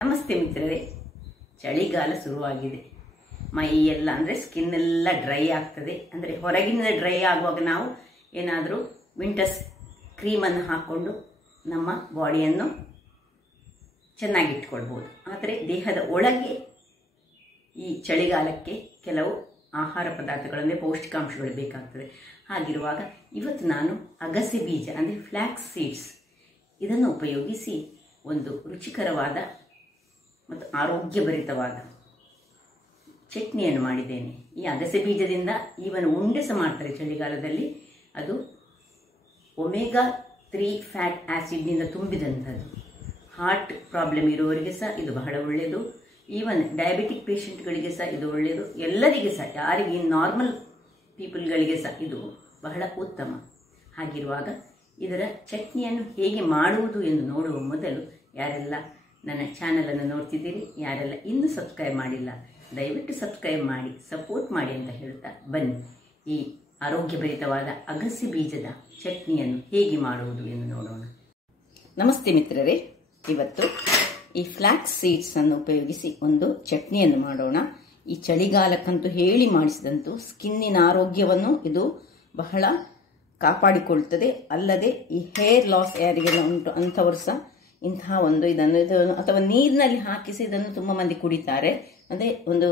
ನಮಸ್ತೆ ಮಿತ್ರರೇ, ಚಳಿಗಾಲ ಶುರುವಾಗಿದೆ. ಮೈಯೆಲ್ಲ ಅಂದರೆ ಸ್ಕಿನ್ ಎಲ್ಲ ಡ್ರೈ ಆಗ್ತದೆ. ಅಂದರೆ ಹೊರಗಿನಿಂದ ಡ್ರೈ ಆಗುವಾಗ ನಾವು ಏನಾದರೂ ವಿಂಟರ್ಸ್ ಕ್ರೀಮನ್ನು ಹಾಕ್ಕೊಂಡು ನಮ್ಮ ಬಾಡಿಯನ್ನು ಚೆನ್ನಾಗಿಟ್ಕೊಳ್ಬೋದು. ಆದರೆ ದೇಹದ ಒಳಗೆ ಈ ಚಳಿಗಾಲಕ್ಕೆ ಕೆಲವು ಆಹಾರ ಪದಾರ್ಥಗಳಂದರೆ ಪೌಷ್ಟಿಕಾಂಶಗಳು ಬೇಕಾಗ್ತದೆ. ಹಾಗಿರುವಾಗ ಇವತ್ತು ನಾನು ಅಗಸೆ ಬೀಜ ಅಂದರೆ ಫ್ಲ್ಯಾಕ್ಸ್ ಸೀಡ್ಸ್ ಇದನ್ನು ಉಪಯೋಗಿಸಿ ಒಂದು ರುಚಿಕರವಾದ ಮತ್ತು ಆರೋಗ್ಯಭರಿತವಾದ ಚಟ್ನಿಯನ್ನು ಮಾಡಿದ್ದೇನೆ. ಈ ಅಗಸೆ ಬೀಜದಿಂದ ಈವನ್ ಉಂಡೆ ಸಹ ಮಾಡ್ತಾರೆ ಚಳಿಗಾಲದಲ್ಲಿ. ಅದು ಒಮೆಗಾ 3 ಫ್ಯಾಟ್ ಆ್ಯಸಿಡ್ನಿಂದ ತುಂಬಿದಂಥದ್ದು. ಹಾರ್ಟ್ ಪ್ರಾಬ್ಲಮ್ ಇರುವವರಿಗೆ ಸಹ ಇದು ಬಹಳ ಒಳ್ಳೆಯದು. ಈವನ್ ಡಯಾಬಿಟಿಕ್ ಪೇಷಂಟ್ಗಳಿಗೆ ಸಹ ಇದು ಒಳ್ಳೆಯದು. ಎಲ್ಲರಿಗೆ ಸಹ, ಯಾರಿಗೆ ನಾರ್ಮಲ್ ಪೀಪಲ್ಗಳಿಗೆ ಸಹ ಇದು ಬಹಳ ಉತ್ತಮ. ಹಾಗಿರುವಾಗ ಇದರ ಚಟ್ನಿಯನ್ನು ಹೇಗೆ ಮಾಡುವುದು ಎಂದು ನೋಡುವ ಮೊದಲು ಯಾರೆಲ್ಲ ನನ್ನ ಚಾನಲನ್ನು ನೋಡ್ತಿದ್ದೀರಿ, ಯಾರೆಲ್ಲ ಇನ್ನೂ ಸಬ್ಸ್ಕ್ರೈಬ್ ಮಾಡಿಲ್ಲ, ದಯವಿಟ್ಟು ಸಬ್ಸ್ಕ್ರೈಬ್ ಮಾಡಿ ಸಪೋರ್ಟ್ ಮಾಡಿ ಅಂತ ಹೇಳ್ತಾ ಬನ್ನಿ ಈ ಆರೋಗ್ಯಭರಿತವಾದ ಅಗಸೆ ಬೀಜದ ಚಟ್ನಿಯನ್ನು ಹೇಗೆ ಮಾಡುವುದು ಎಂದು ನೋಡೋಣ. ನಮಸ್ತೆ ಮಿತ್ರರೇ, ಇವತ್ತು ಈ ಫ್ಲ್ಯಾಕ್ಸ್ ಸೀಡ್ಸನ್ನು ಉಪಯೋಗಿಸಿ ಒಂದು ಚಟ್ನಿಯನ್ನು ಮಾಡೋಣ. ಈ ಚಳಿಗಾಲಕ್ಕಂತೂ ಹೇಳಿ ಮಾಡಿಸಿದಂತೂ ಸ್ಕಿನ್ನಿನ ಆರೋಗ್ಯವನ್ನು ಇದು ಬಹಳ ಕಾಪಾಡಿಕೊಳ್ತದೆ. ಅಲ್ಲದೆ ಈ ಹೇರ್ ಲಾಸ್ ಯಾರಿಗೆಲ್ಲ ಉಂಟು ಅಂಥವರು ಸಹ ಇಂತಹ ಒಂದು ಇದನ್ನು ಅಥವಾ ನೀರಿನಲ್ಲಿ ಹಾಕಿಸಿ ಇದನ್ನು ತುಂಬ ಮಂದಿ ಕುಡಿತಾರೆ. ಅಂದರೆ ಒಂದು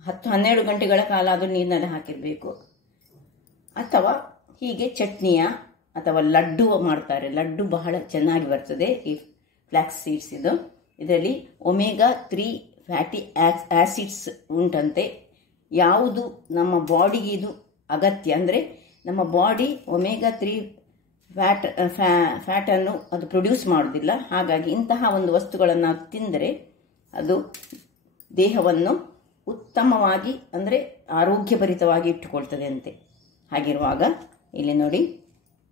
10-12 ಗಂಟೆಗಳ ಕಾಲ ಅದು ನೀರಿನಲ್ಲಿ ಹಾಕಿರಬೇಕು. ಅಥವಾ ಹೀಗೆ ಚಟ್ನಿಯ ಅಥವಾ ಲಡ್ಡು ಮಾಡ್ತಾರೆ. ಲಡ್ಡು ಬಹಳ ಚೆನ್ನಾಗಿ ಬರ್ತದೆ ಈ ಫ್ಲ್ಯಾಕ್ಸ್ ಸೀಡ್ಸ್. ಇದರಲ್ಲಿ ಒಮೆಗಾ 3 ಫ್ಯಾಟಿ ಆ್ಯಸಿಡ್ಸ್ ಉಂಟಂತೆ. ಯಾವುದು ನಮ್ಮ ಬಾಡಿಗೆ ಇದು ಅಗತ್ಯ, ಅಂದರೆ ನಮ್ಮ ಬಾಡಿ ಒಮೆಗಾ 3 ಫ್ಯಾಟನ್ನು ಅದು ಪ್ರೊಡ್ಯೂಸ್ ಮಾಡೋದಿಲ್ಲ. ಹಾಗಾಗಿ ಇಂತಹ ಒಂದು ವಸ್ತುಗಳನ್ನು ನಾವು ತಿಂದರೆ ಅದು ದೇಹವನ್ನು ಉತ್ತಮವಾಗಿ ಅಂದರೆ ಆರೋಗ್ಯಭರಿತವಾಗಿ ಇಟ್ಟುಕೊಳ್ತದೆ ಅಂತೆ. ಹಾಗಿರುವಾಗ ಇಲ್ಲಿ ನೋಡಿ,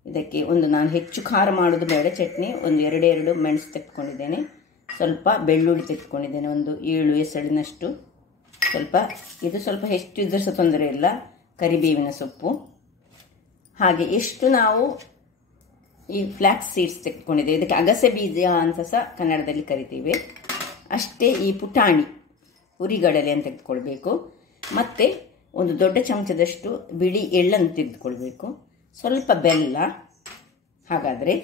ಇದಕ್ಕೆ ಒಂದು ನಾನು ಹೆಚ್ಚು ಖಾರ ಮಾಡೋದು ಬೇಡ ಚಟ್ನಿ. ಒಂದು 2 ಮೆಣಸು ತೆಗೆದುಕೊಂಡಿದ್ದೇನೆ, ಸ್ವಲ್ಪ ಬೆಳ್ಳುಳ್ಳಿ ತೆಗೆದುಕೊಂಡಿದ್ದೇನೆ, ಒಂದು 7 ಎಸಳಿನಷ್ಟು. ಇದು ಸ್ವಲ್ಪ ಹೆಚ್ಚು ಇದ್ರೂ ಸಹ ತೊಂದರೆ ಇಲ್ಲ. ಕರಿಬೇವಿನ ಸೊಪ್ಪು, ಹಾಗೆ ಎಷ್ಟು ನಾವು ಈ ಫ್ಲ್ಯಾಕ್ಸ್ ಸೀಡ್ಸ್ ತೆಗೆದುಕೊಂಡಿದ್ದೇವೆ. ಇದಕ್ಕೆ ಅಗಸೆ ಬೀಜ ಅಂತ ಸಹ ಕನ್ನಡದಲ್ಲಿ ಕರಿತೀವಿ. ಅಷ್ಟೇ ಈ ಪುಟಾಣಿ ಹುರಿಗಡಲೆ ಅಂತ ತೆಗೆದುಕೊಳ್ಬೇಕು. ಮತ್ತು ಒಂದು ದೊಡ್ಡ ಚಮಚದಷ್ಟು ಬಿಳಿ ಎಳ್ಳನ್ನು ತೆಗೆದುಕೊಳ್ಬೇಕು, ಸ್ವಲ್ಪ ಬೆಲ್ಲ. ಹಾಗಾದರೆ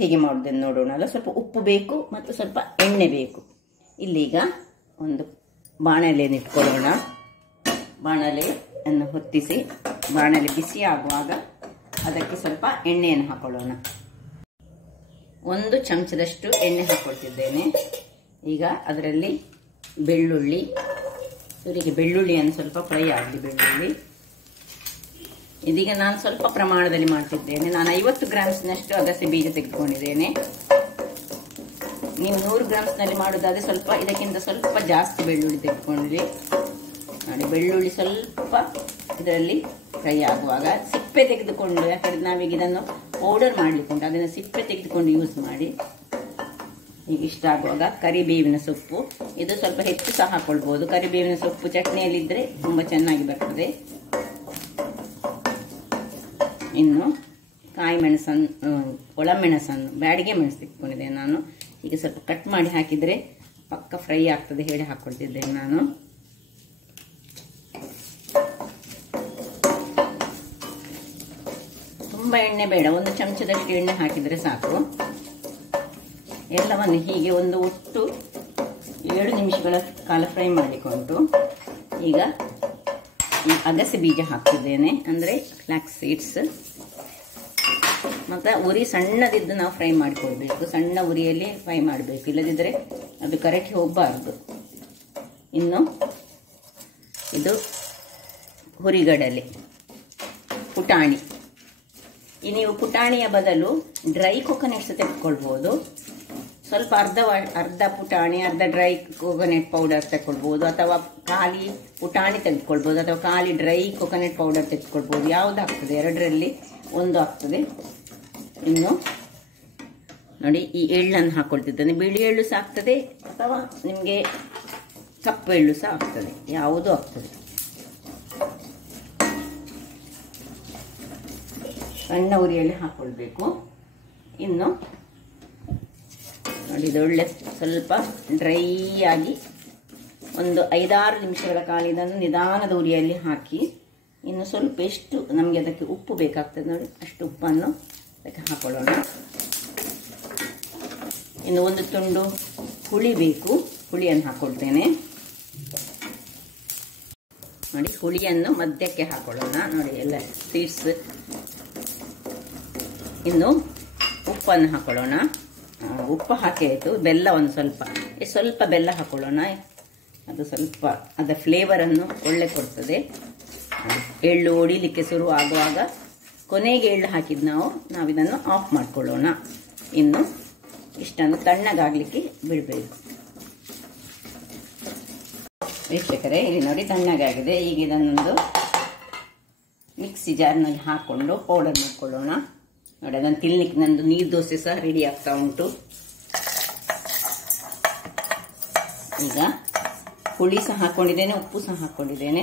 ಹೇಗೆ ಮಾಡೋದನ್ನು ನೋಡೋಣ. ಸ್ವಲ್ಪ ಉಪ್ಪು ಬೇಕು ಮತ್ತು ಸ್ವಲ್ಪ ಎಣ್ಣೆ ಬೇಕು. ಇಲ್ಲೀಗ ಒಂದು ಬಾಣಲೆಯನ್ನು ಇಟ್ಕೊಳ್ಳೋಣ. ಬಾಣಲೆಯನ್ನು ಹೊತ್ತಿಸಿ ಬಾಣಲೆ ಬಿಸಿ ಆಗುವಾಗ ಅದಕ್ಕೆ ಸ್ವಲ್ಪ ಎಣ್ಣೆಯನ್ನು ಹಾಕೊಳ್ಳೋಣ. 1 ಚಮಚದಷ್ಟು ಎಣ್ಣೆ ಹಾಕ್ಕೊಳ್ತಿದ್ದೇನೆ. ಈಗ ಅದರಲ್ಲಿ ಬೆಳ್ಳುಳ್ಳಿ, ಇವರಿಗೆ ಬೆಳ್ಳುಳ್ಳಿಯನ್ನು ಸ್ವಲ್ಪ ಫ್ರೈ ಆಗಲಿ. ಬೆಳ್ಳುಳ್ಳಿ ಇದೀಗ ನಾನು ಸ್ವಲ್ಪ ಪ್ರಮಾಣದಲ್ಲಿ ಮಾಡ್ತಿದ್ದೇನೆ. ನಾನು 50 ಗ್ರಾಮ್ಸ್ನಷ್ಟು ಅಗಸೆ ಬೀಜ ತೆಗೆದುಕೊಂಡಿದ್ದೇನೆ. ನೀವು 100 ಗ್ರಾಮ್ಸ್ನಲ್ಲಿ ಮಾಡೋದಾದರೆ ಸ್ವಲ್ಪ ಇದಕ್ಕಿಂತ ಸ್ವಲ್ಪ ಜಾಸ್ತಿ ಬೆಳ್ಳುಳ್ಳಿ ತೆಗೆದುಕೊಂಡ್ರಿ. ನೋಡಿ, ಬೆಳ್ಳುಳ್ಳಿ ಸ್ವಲ್ಪ ಇದರಲ್ಲಿ ಫ್ರೈ ಆಗುವಾಗ ಸಿಪ್ಪೆ ತೆಗೆದುಕೊಂಡು, ಯಾಕಂದರೆ ನಾವೀಗ ಇದನ್ನು ಪೌಡರ್ ಮಾಡಲಿಕ್ಕೆ ಉಂಟು, ಅದನ್ನು ಸಿಪ್ಪೆ ತೆಗೆದುಕೊಂಡು ಯೂಸ್ ಮಾಡಿ. ಈಗ ಇಷ್ಟ ಆಗುವಾಗ ಕರಿಬೇವಿನ ಸೊಪ್ಪು, ಇದು ಸ್ವಲ್ಪ ಹೆಚ್ಚು ಸಹ ಹಾಕೊಳ್ಬೋದು. ಕರಿಬೇವಿನ ಸೊಪ್ಪು ಚಟ್ನಿಯಲ್ಲಿದ್ದರೆ ತುಂಬ ಚೆನ್ನಾಗಿ ಬರ್ತದೆ. ಇನ್ನು ಕಾಯಿ ಮೆಣಸನ್ನು, ಒಳಮೆಣಸನ್ನು, ಬ್ಯಾಡಿಗೆ ಮೆಣಸು ತೆಗೆದುಕೊಂಡಿದ್ದೇನೆ ನಾನು. ಈಗ ಸ್ವಲ್ಪ ಕಟ್ ಮಾಡಿ ಹಾಕಿದರೆ ಪಕ್ಕ ಫ್ರೈ ಆಗ್ತದೆ ಹೇಳಿ ಹಾಕ್ಕೊಳ್ತಿದ್ದೇನೆ ನಾನು. ತುಂಬ ಎಣ್ಣೆ ಬೇಡ, 1 ಚಮಚದಷ್ಟು ಎಣ್ಣೆ ಹಾಕಿದರೆ ಸಾಕು. ಎಲ್ಲವನ್ನು ಹೀಗೆ ಒಂದು ಒಟ್ಟು 7 ನಿಮಿಷಗಳ ಕಾಲ ಫ್ರೈ ಮಾಡಿಕೊಂಡು ಈಗ ಈ ಅಗಸೆ ಬೀಜ ಹಾಕ್ತಿದ್ದೇನೆ, ಅಂದರೆ ಫ್ಲ್ಯಾಕ್ಸ್ ಸೀಡ್ಸ್. ಮತ್ತು ಉರಿ ಸಣ್ಣದಿದ್ದು ನಾವು ಫ್ರೈ ಮಾಡಿಕೊಳ್ಬೇಕು. ಸಣ್ಣ ಉರಿಯಲ್ಲಿ ಫ್ರೈ ಮಾಡಬೇಕು, ಇಲ್ಲದಿದ್ದರೆ ಅದು ಕರಕಿ ಹೋಗಬಾರ್ದು. ಇನ್ನು ಇದು ಹುರಿಗಡಲೆ, ಪುಟಾಣಿ. ನೀವು ಪುಟಾಣಿಯ ಬದಲು ಡ್ರೈ ಕೊಕೊನಟ್ಸ್ ತೆಗೆದುಕೊಳ್ಬೋದು. ಸ್ವಲ್ಪ ಅರ್ಧ ಪುಟಾಣಿ, ಅರ್ಧ ಡ್ರೈ ಕೊಕೊನಟ್ ಪೌಡರ್ ತೆಗೆದುಕೊಳ್ಬೋದು. ಅಥವಾ ಖಾಲಿ ಪುಟಾಣಿ ತೆಗೆದುಕೊಳ್ಬೋದು, ಅಥವಾ ಖಾಲಿ ಡ್ರೈ ಕೊಕೊನಟ್ ಪೌಡರ್ ತೆಗೆದುಕೊಳ್ಬೋದು. ಯಾವುದು ಆಗ್ತದೆ, 2ರಲ್ಲಿ 1 ಆಗ್ತದೆ. ಇನ್ನು ನೋಡಿ, ಈ ಎಳ್ಳನ್ನು ಹಾಕ್ಕೊಳ್ತಿದ್ದೇನೆ. ಬಿಳಿ ಎಳ್ಳು ಸಹ ಆಗ್ತದೆ, ಅಥವಾ ನಿಮಗೆ ಕಪ್ಪು ಎಳ್ಳು ಸಹ ಆಗ್ತದೆ, ಯಾವುದು ಆಗ್ತದೆ. ಸಣ್ಣ ಉರಿಯಲ್ಲಿ ಹಾಕ್ಕೊಳ್ಬೇಕು. ಇನ್ನು ನೋಡಿ ಇದು ಒಳ್ಳೆ ಸ್ವಲ್ಪ ಡ್ರೈ ಆಗಿ ಒಂದು 5-6 ನಿಮಿಷಗಳ ಕಾಲ ಇದನ್ನು ನಿಧಾನದ ಉರಿಯಲ್ಲಿ ಹಾಕಿ ಇನ್ನು ಸ್ವಲ್ಪ ಎಷ್ಟು ನಮಗೆ ಅದಕ್ಕೆ ಉಪ್ಪು ಬೇಕಾಗ್ತದೆ ನೋಡಿ ಅಷ್ಟು ಉಪ್ಪನ್ನು ಅದಕ್ಕೆ ಹಾಕೊಳ್ಳೋಣ. ಇನ್ನು ಒಂದು ತುಂಡು ಹುಳಿ ಬೇಕು, ಹುಳಿಯನ್ನು ಹಾಕೊಳ್ತೇನೆ ನೋಡಿ. ಹುಳಿಯನ್ನು ಮಧ್ಯಕ್ಕೆ ಹಾಕೊಳ್ಳೋಣ ನೋಡಿ, ಎಲ್ಲ ಸ್ವೀಟ್ಸ್. ಇನ್ನು ಉಪ್ಪನ್ನು ಹಾಕೊಳ್ಳೋಣ. ಉಪ್ಪು ಹಾಕಿ ಆಯಿತು. ಬೆಲ್ಲ ಒಂದು ಸ್ವಲ್ಪ ಬೆಲ್ಲ ಹಾಕೊಳ್ಳೋಣ. ಅದು ಸ್ವಲ್ಪ ಅದರ ಫ್ಲೇವರನ್ನು ಒಳ್ಳೆ ಕೊಡ್ತದೆ. ಎಳ್ಳು ಹೊಡಿಲಿಕ್ಕೆ ಶುರು ಆಗುವಾಗ ಕೊನೆಗೆ ಎಳ್ಳು ಹಾಕಿದ್ದು ನಾವು ಇದನ್ನು ಆಫ್ ಮಾಡ್ಕೊಳ್ಳೋಣ. ಇನ್ನು ಇಷ್ಟನ್ನು ತಣ್ಣಗಾಗಲಿಕ್ಕೆ ಬಿಡಬೇಕು. ವೀಕ್ಷಕರೇ, ಇಲ್ಲಿ ನೋಡಿ ತಣ್ಣಗಾಗಿದೆ. ಈಗ ಇದನ್ನೊಂದು ಮಿಕ್ಸಿ ಜಾರ್ನಲ್ಲಿ ಹಾಕ್ಕೊಂಡು ಪೌಡರ್ ಮಾಡ್ಕೊಳ್ಳೋಣ ನೋಡಿ. ಅದನ್ನು ತಿನ್ಲಿಕ್ಕೆ ನಂದು ನೀರು ದೋಸೆ ಸಹ ರೆಡಿ ಆಗ್ತಾ ಉಂಟು. ಈಗ ಹುಳಿ ಸಹ ಹಾಕೊಂಡಿದ್ದೇನೆ, ಉಪ್ಪು ಸಹ ಹಾಕೊಂಡಿದ್ದೇನೆ.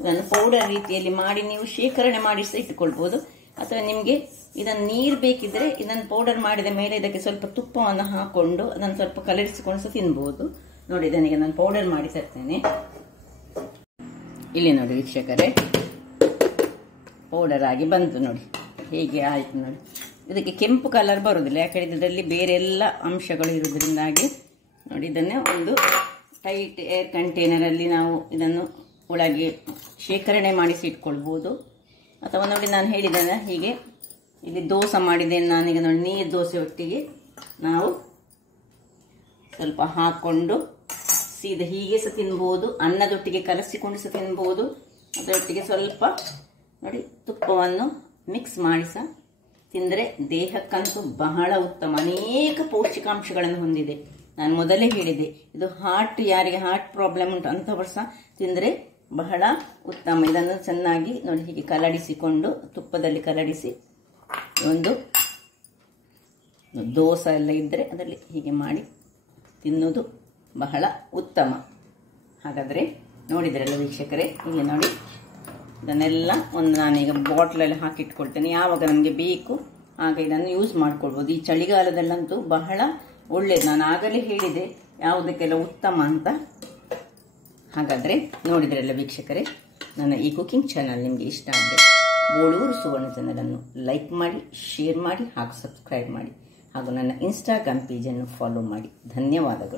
ಇದನ್ನು ಪೌಡರ್ ರೀತಿಯಲ್ಲಿ ಮಾಡಿ ನೀವು ಶೇಖರಣೆ ಮಾಡಿ ಸಹ ಇಟ್ಟುಕೊಳ್ಬೋದು. ಅಥವಾ ನಿಮಗೆ ಇದನ್ನು ನೀರು ಬೇಕಿದ್ರೆ ಇದನ್ನು ಪೌಡರ್ ಮಾಡಿದ ಮೇಲೆ ಇದಕ್ಕೆ ಸ್ವಲ್ಪ ತುಪ್ಪವನ್ನು ಹಾಕೊಂಡು ಅದನ್ನು ಸ್ವಲ್ಪ ಕಲರಿಸಿಕೊಂಡು ಸಹ ತಿನ್ಬೋದು ನೋಡಿ. ಇದನಿಗೆ ನಾನು ಪೌಡರ್ ಮಾಡಿ ತರ್ತೇನೆ. ಇಲ್ಲಿ ನೋಡಿ ವೀಕ್ಷಕರೇ, ಪೌಡರ್ ಆಗಿ ಬಂತು ನೋಡಿ, ಹೇಗೆ ಆಯ್ತು ನೋಡಿ. ಇದಕ್ಕೆ ಕೆಂಪು ಕಲರ್ ಬರೋದಿಲ್ಲ, ಯಾಕಂದ್ರೆ ಇದರಲ್ಲಿ ಬೇರೆ ಎಲ್ಲ ಅಂಶಗಳು ಇರೋದ್ರಿಂದಾಗಿ ನೋಡಿ. ಇದನ್ನೇ ಒಂದು ಟೈಟ್ ಏರ್ ಕಂಟೈನರಲ್ಲಿ ನಾವು ಇದನ್ನು ಒಳಗೆ ಶೇಖರಣೆ ಮಾಡಿಸಿ ಇಟ್ಕೊಳ್ಬೋದು. ಅಥವಾ ನೋಡಿ ನಾನು ಹೇಳಿದ್ದೇನೆ ಹೀಗೆ ಇಲ್ಲಿ ದೋಸೆ ಮಾಡಿದ್ದೇನೆ ನಾನೀಗ ನೋಡಿ. ನೀರು ದೋಸೆ ಒಟ್ಟಿಗೆ ನಾವು ಸ್ವಲ್ಪ ಹಾಕ್ಕೊಂಡು ಸೀದಾ ಹೀಗೆ ಸಹ ತಿನ್ಬೋದು, ಅನ್ನದೊಟ್ಟಿಗೆ ಕಲಸಿಕೊಂಡು ಸಹ ತಿನ್ಬೋದು. ಅದರೊಟ್ಟಿಗೆ ಸ್ವಲ್ಪ ನೋಡಿ ತುಪ್ಪವನ್ನು ಮಿಕ್ಸ್ ಮಾಡಿ ಸಹ ತಿಂದರೆ ದೇಹಕ್ಕಂತೂ ಬಹಳ ಉತ್ತಮ. ಅನೇಕ ಪೌಷ್ಟಿಕಾಂಶಗಳನ್ನು ಹೊಂದಿದೆ. ನಾನು ಮೊದಲೇ ಹೇಳಿದೆ, ಇದು ಯಾರಿಗೆ ಹಾರ್ಟ್ ಪ್ರಾಬ್ಲಮ್ ಉಂಟು ಅಂಥವರು ಸಹ ತಿಂದರೆ ಬಹಳ ಉತ್ತಮ. ಇದನ್ನು ಚೆನ್ನಾಗಿ ನೋಡಿ ಹೀಗೆ ಕಲಡಿಸಿಕೊಂಡು ತುಪ್ಪದಲ್ಲಿ ಕಲಡಿಸಿ ಒಂದು ದೋಸೆ ಎಲ್ಲ ಇದ್ದರೆ ಅದರಲ್ಲಿ ಹೀಗೆ ಮಾಡಿ ತಿನ್ನೋದು ಬಹಳ ಉತ್ತಮ. ಹಾಗಾದರೆ ನೋಡಿದ್ರಲ್ಲ ವೀಕ್ಷಕರೇ, ಇಲ್ಲಿ ನೋಡಿ ಇದನ್ನೆಲ್ಲ ಒಂದು ನಾನೀಗ ಬಾಟ್ಲಲ್ಲಿ ಹಾಕಿಟ್ಕೊಳ್ತೇನೆ. ಯಾವಾಗ ನಮಗೆ ಬೇಕು ಆಗ ಇದನ್ನು ಯೂಸ್ ಮಾಡ್ಕೊಳ್ಬೋದು. ಈ ಚಳಿಗಾಲದಲ್ಲಂತೂ ಬಹಳ ಒಳ್ಳೆಯದು. ನಾನು ಆಗಲೇ ಹೇಳಿದೆ ಯಾವುದಕ್ಕೆಲ್ಲ ಉತ್ತಮ ಅಂತ. ಹಾಗಾದರೆ ನೋಡಿದ್ರಲ್ಲ ವೀಕ್ಷಕರೇ, ನನ್ನ ಈ ಕುಕಿಂಗ್ ಚಾನಲ್ ನಿಮಗೆ ಇಷ್ಟ ಆದರೆ ಬೋಳೂರು ಸುವರ್ಣ ಚಾನಲನ್ನು ಲೈಕ್ ಮಾಡಿ, ಶೇರ್ ಮಾಡಿ ಹಾಗೂ ಸಬ್ಸ್ಕ್ರೈಬ್ ಮಾಡಿ. ಹಾಗೂ ನನ್ನ ಇನ್ಸ್ಟಾಗ್ರಾಮ್ ಪೇಜನ್ನು ಫಾಲೋ ಮಾಡಿ. ಧನ್ಯವಾದಗಳು.